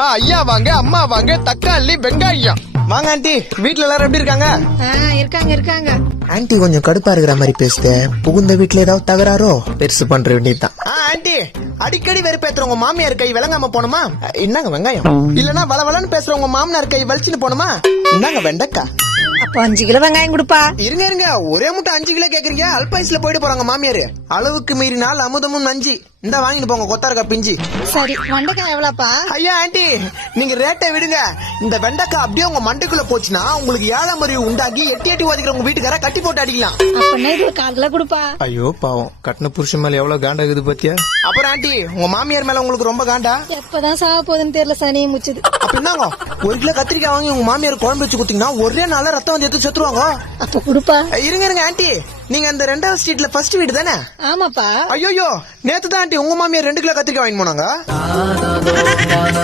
ஆ, ஐயா வாங்க அம்மா வாங்க தக்காளி வெங்காயம். வாங்க ஆண்டி. வீட்ல எல்லாரும் எப்படி இருக்காங்க? இருக்காங்க இருக்காங்க. ஆன்ட்டி கொஞ்சம் கடுப்பா இருக்கிற மாதிரி பேசுத. புகுந்த வீட்டுல ஏதாவது தகராறோ பெருசு பண்ற வேண்டியதுதான். ஆண்டி. அடிக்கடி வெறுப்பேத்துற உங்க மாமியார் கை விளங்காம போணுமா? அ, இந்தாங்க வெங்காயம். இல்லனா வளவளன்னு பேசுற உங்க மாமனார் கை வலிச்சுன்னு போணுமா? இந்தாங்க வெண்டைக்கா அப்போ அஞ்சு கிலோ வெங்காயம் கொடுப்பா. இருங்க இருங்க. ஒரே முட்டை அஞ்சு கிலோ கேக்குறீங்க. அல்பாயுஸ்ல போயிட்டு போறாங்க மாமியார். அளவுக்கு மீறினால் அமுதமும் நஞ்சு. இந்த வாங்கிட்டு போங்க கொத்தாரக்கா பிஞ்சி. சரி வெண்டைக்காய் எவ்வளோப்பா? ஐயா ஆண்டி நீங்க ரேட்டை விடுங்க. இந்த வெண்டைக்காய் அப்படியே உங்க மண்டைக்குள்ள போச்சுன்னா உங்களுக்கு ஏழாம் அறிவு உண்டாக்கி எட்டி எட்டி ஓதிக்கிற உங்க வீட்டுக்கார கட்டி போட்டு அடிக்கலாம். அப்படின்னா இது ஒரு கொடுப்பா? ஐயோ பாவம். கட்டின புருஷன் மேல எவ்வளவு காண்டா இருக்குது பாத்தியா? அப்புறம் ஆண்டி உங்க மாமியார் மேல உங்களுக்கு ரொம்ப காண்டா? எப்பதான் சாக போகுதுன்னு தெரியல சனியை முச்சுது. அப்ப என்னங்க ஒரு கிலோ கத்திரிக்காய் வாங்கி உங்க மாமியார் குழம்பு வச்சு கொடுத்தீங்கன்னா ஒரே நாள்ல ரத்தம் வந்து எடுத்து செத்துருவாங்க அப்ப கொடுப்பா. இருங்க இருங்க ஆண்டி. நீங்க அந்த ரெண்டாவது ஸ்ட்ரீட்ல ஃபர்ஸ்ட் வீடு தானே? ஆமாப்பா. ஐயோ நேத்து தான் ஆண்டி உங்க மாமியார் ரெண்டு கிலோ கத்திரிக்காய் வாங்கி போனாங்க.